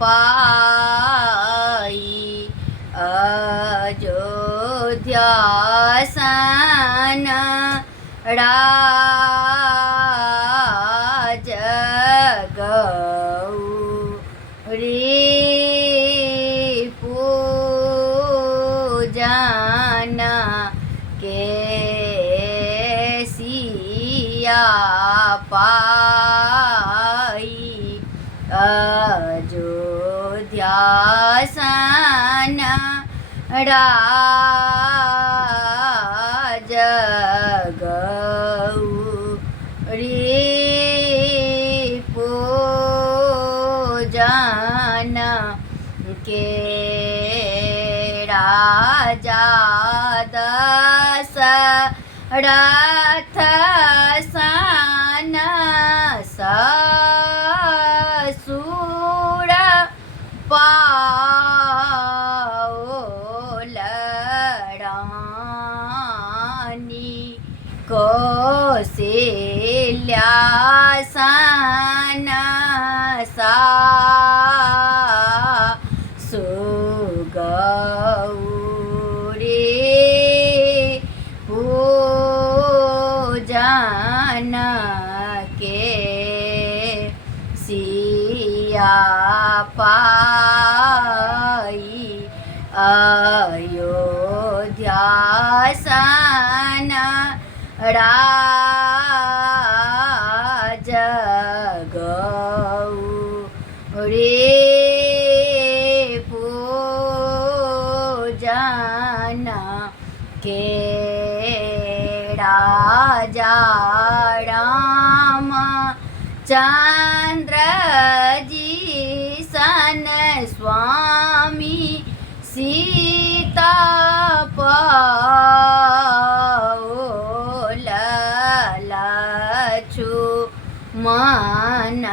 પાઈ અયોધ્યાસન રાજ ગૌરી પૂજન કે સિયા પાઈ અયોધ્યાસન રાજ ગૌરી પૂજન કે રાજા દશરથ સન સસુર પાઓલરાની કૌશલ્યાસન સુગૌરી પૂજન કે સિયા પાઈ અયોધ્યાસન રાજ ગૌરી પૂજન કે રાજા રામ ચંદ્રજી સન સ્વામી સીતા પાઓલછુ મનસનક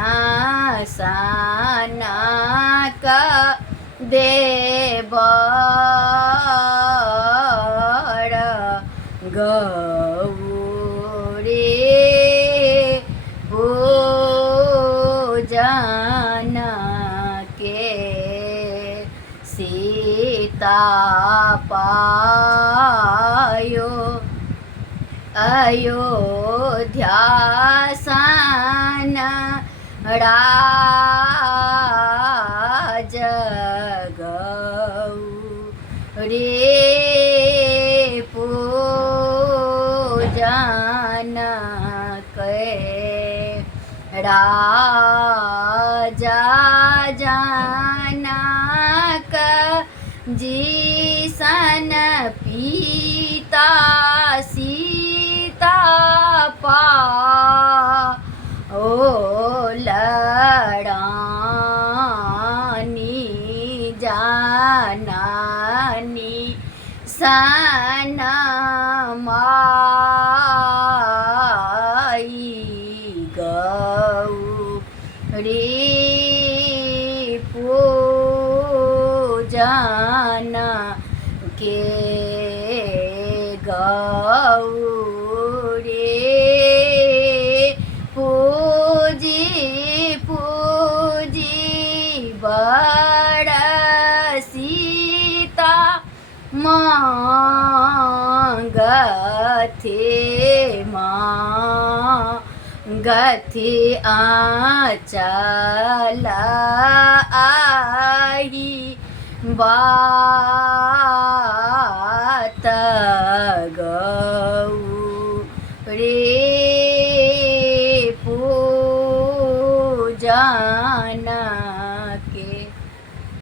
દેવર ગૌરી પૂજન કે સીતા પાયો અયોધ્યાસન રાજ ગૌરી પૂજન કે રાજા જનક જીસન પિતા સીતા પાઓલરાની જાનની સન માઈ ગૌરી પૂજન કે ગૌરી પૂજી પૂજી બળ સીતા ગથી આચલ આહી વાત ગૌરી પૂજન